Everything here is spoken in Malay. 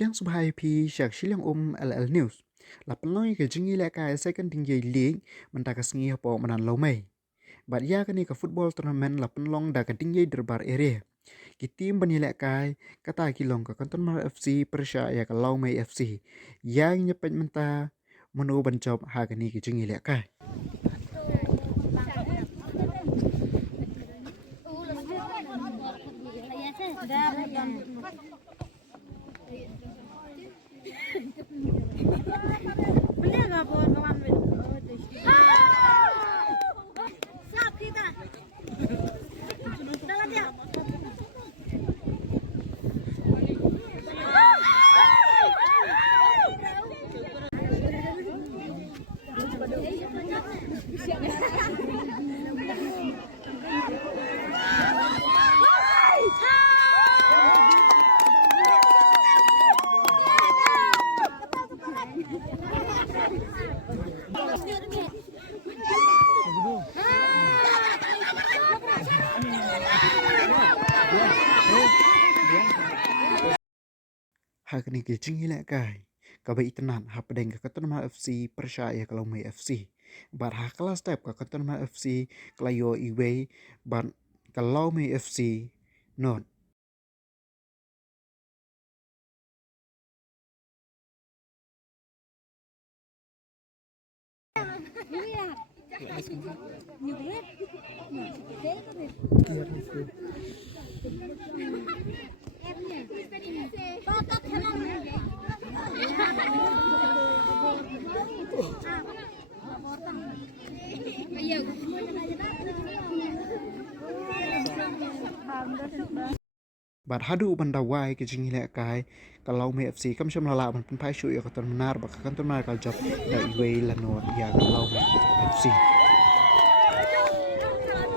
Bidang Subhai P Syak Shiliang LL News. Lapaloi ke Jingialehkai Diengïei mentakas ngi po manan Lawmei. Bat ya kani ke football tournament lapalong da ke Diengïei derbar area. Ki tim Jingialehkai kata kilong ke Kyntonmynnar FC Persya ya ke Lawmei FC. Yang nyepet menta menu banjob ha kani ke Jingialehkai. Hakni ke Jingialehkai kabai tenan hapedeng ke Kyntonmynnar FC Persya ya ke Lawmei FC. Bar ha kelas step ke Kyntonmynnar FC kelayo iwe bar ke Lawmei FC non. Bat hadu bandawai ke Jingialehkai ke Lawmei FC kam syam lala ban pai syu ya Kyntonmynnar ba Kyntonmynnar kal job da iwe lanor ya ke Lawmei FC.